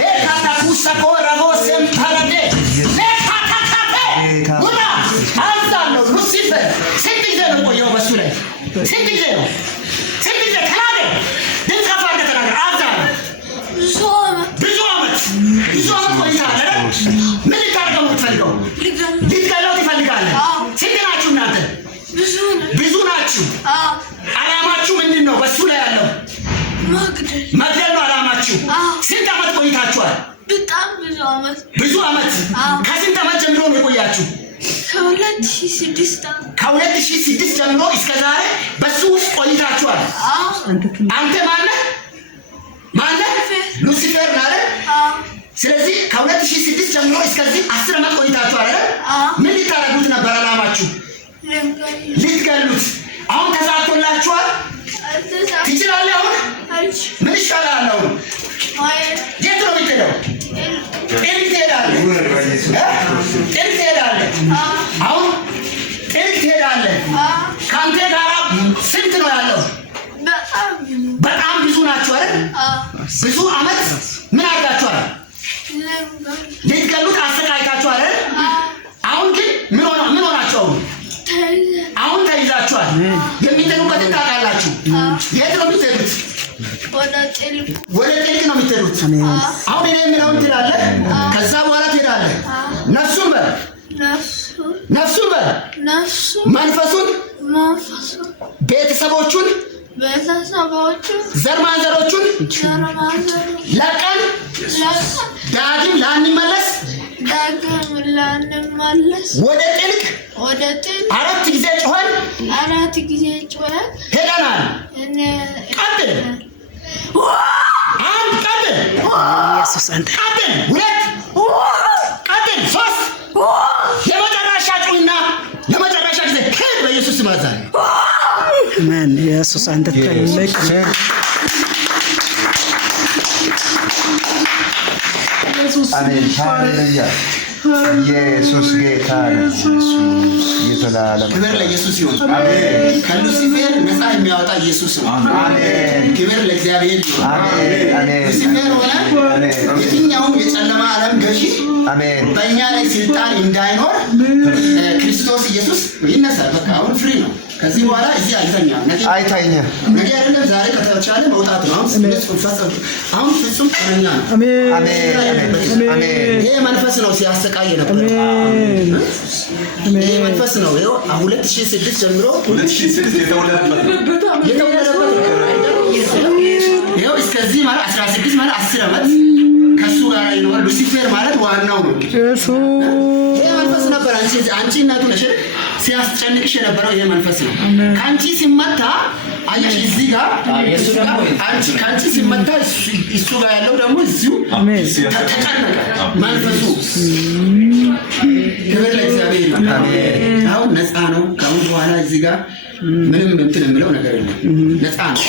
ለካታ ኩሳቆ ረቦሰም ታረደ ለካታ ወላ አዛለው ሉሲፈር ስንት ጊዜ ነው ቆየው በሱ ላይ ስንት ጊዜ ነው ተናገር ድንካፋ ተናገር አዛለው ብዙ አመት ቆይተሃል አይደል ምን ልታደርገው የምትፈልገው ልትገለው ትፈልጋለህ ስንት ናችሁ እናንተ ብዙ ናችሁ አላማችሁ ምንድን ነው በሱ ላይ ያለው መግደል ነው አላማችሁ ስንት አመት ቆይታችኋል በጣም ብዙ አመት ከስንት አመት ጀምሮ ነው የቆያችሁ ከ2006 ጀምሮ እስከ ዛሬ በሱ ውስጥ ቆይታችኋል አንተ ማነህ ሉሲፈር ማለት ስለዚህ ከ2006 ጀምሮ እስከዚህ 10 አመት ቆይታችኋል አይደል ምን ልታደርጉት ነበር አላማችሁ ልትገሉት አሁን ተሳክቶላችኋል ትችላለህ አሁን ምን ይሻላል አሁን የት ነው የምትሄደው ጥል ትሄዳለህ አሁን ጥል ትሄዳለህ ከአንተ ጋር ስንት ነው ያለው በጣም ብዙ ናችሁ አይደል ብዙ አመት ምን አድርጋችኋል ልትገሉት አሰቃይታችኋል አይደል አሁን ግን ምን ሆናችሁ አሁን ተይዛችኋል የሚጠሩበትን ታውቃላችሁ የት ነው የምትሄዱት ወደ ጥልቅ ነው የምትሄዱት አሁን እኔ የምለውን ትላለህ ከዛ በኋላ ትሄዳለህ ነፍሱን በል መንፈሱን ቤተሰቦቹን ዘር ማንዘሮቹን ለቀን ዳግም ላንመለስ ወደ ጥልቅ 4 ጊዜ ጮኸን ሄደናል ቀጥል አንድ ቀጥል ኢየሱስ አንተ ቀጥል 2 ቀጥል 3 የመጨረሻ ጩኸና ለመጨረሻ ጊዜ ሄድ በኢየሱስ ስም አዛኝ አሜን ኢየሱስ አንተ ትልቅ አሜን ሃሌሉያ ኢየሱስ ጌታ ኢየሱስ የተላለም ክብር ለኢየሱስ ይሁን አሜን ከሉሲፈር ነፃ የሚያወጣ ኢየሱስ ነው አሜን ክብር ለእግዚአብሔር ይሁን አሜን ሉሲፈር ሆነ የትኛውም የጨለማ ዓለም ገዢ አሜን በእኛ ላይ ስልጣን እንዳይኖር ክርስቶስ ኢየሱስ ይነሳል በቃ አሁን ፍሪ ነው ከዚህ በኋላ እዚህ አይተኛም ነገ አይደለም ዛሬ ከተቻለ መውጣት ነው አሁን ፍጹም ተመኛ ነው አሜን ይሄ መንፈስ ነው ሲያሰቃይ ነበር ይሄ መንፈስ ነው ይሄው 2006 ጀምሮ 2006 የተወለደበት ይሄው እስከዚህ ማለት 16 ማለት 10 አመት ከሱ ጋር ይኖር ሉሲፈር ማለት ዋናው ነው ይሄ መንፈስ ነበር አንቺ እናቱ ነሽ ሲያስጨንቅሽ የነበረው ይሄ መንፈስ ነው ካንቺ ሲመታ አየሽ እዚህ ጋር አንቺ ካንቺ ሲመታ እሱ ጋር ያለው ደግሞ እዚሁ ተጨነቀ መንፈሱ ክብር ለእግዚአብሔር አሜን አሁን ነፃ ነው ካሁን በኋላ እዚህ ጋር ምንም እንትን የምለው ነገር የለም ነፃ ነው